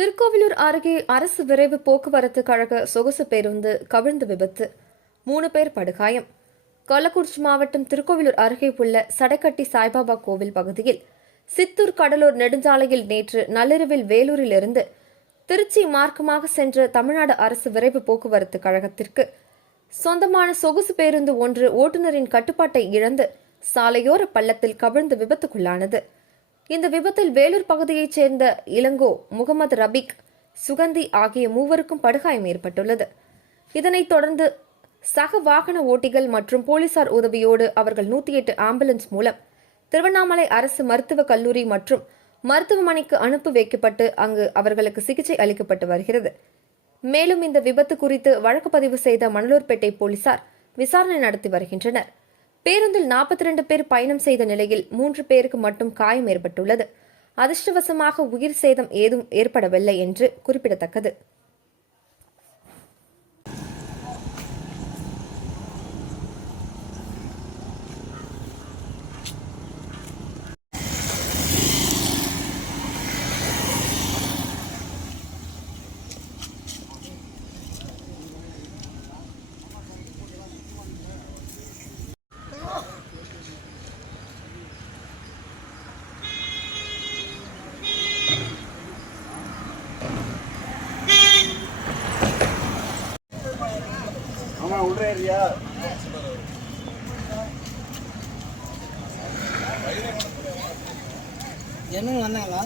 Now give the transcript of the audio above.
திருக்கோவிலூர் அருகே அரசு விரைவு போக்குவரத்து கழக சொகுசு பேருந்து கவிழ்ந்து விபத்து. மூணு பேர் படுகாயம். கள்ளக்குறிச்சி மாவட்டம் திருக்கோவிலூர் அருகே உள்ள சடைக்கட்டி சாய்பாபா கோவில் பகுதியில் சித்தூர் கடலூர் நெடுஞ்சாலையில் நேற்று நள்ளிரவில் வேலூரிலிருந்து திருச்சி மார்க்கமாக சென்ற தமிழ்நாடு அரசு விரைவு போக்குவரத்து கழகத்திற்கு சொந்தமான சொகுசு பேருந்து ஒன்று ஓட்டுநரின் கட்டுப்பாட்டை இழந்து சாலையோர பள்ளத்தில் கவிழ்ந்து விபத்துக்குள்ளானது. இந்த விபத்தில் வேலூர் பகுதியைச் சேர்ந்த இளங்கோ முகமது ரபிக் சுகந்தி ஆகிய மூவருக்கும் படுகாயம் ஏற்பட்டுள்ளது. இதனைத் தொடர்ந்து சக வாகன ஓட்டிகள் மற்றும் போலீசார் உதவியோடு அவர்கள் நூற்றி எட்டு ஆம்புலன்ஸ் மூலம் திருவண்ணாமலை அரசு மருத்துவக் கல்லூரி மற்றும் மருத்துவமனைக்கு அனுப்பி வைக்கப்பட்டு அங்கு அவர்களுக்கு சிகிச்சை அளிக்கப்பட்டு வருகிறது. மேலும் இந்த விபத்து குறித்து வழக்கு பதிவு செய்த மணலூர்பேட்டை போலீசார் விசாரணை நடத்தி வருகின்றனர். பேருந்தில் 42 பேர் பயணம் செய்த நிலையில் மூன்று பேருக்கு மட்டும் காயம் ஏற்பட்டுள்ளது. அதிர்ஷ்டவசமாக உயிர் சேதம் ஏதும் ஏற்படவில்லை என்று குறிப்பிடத்தக்கது. அண்ணா விடுறியா என்னங்க வந்தாங்களா?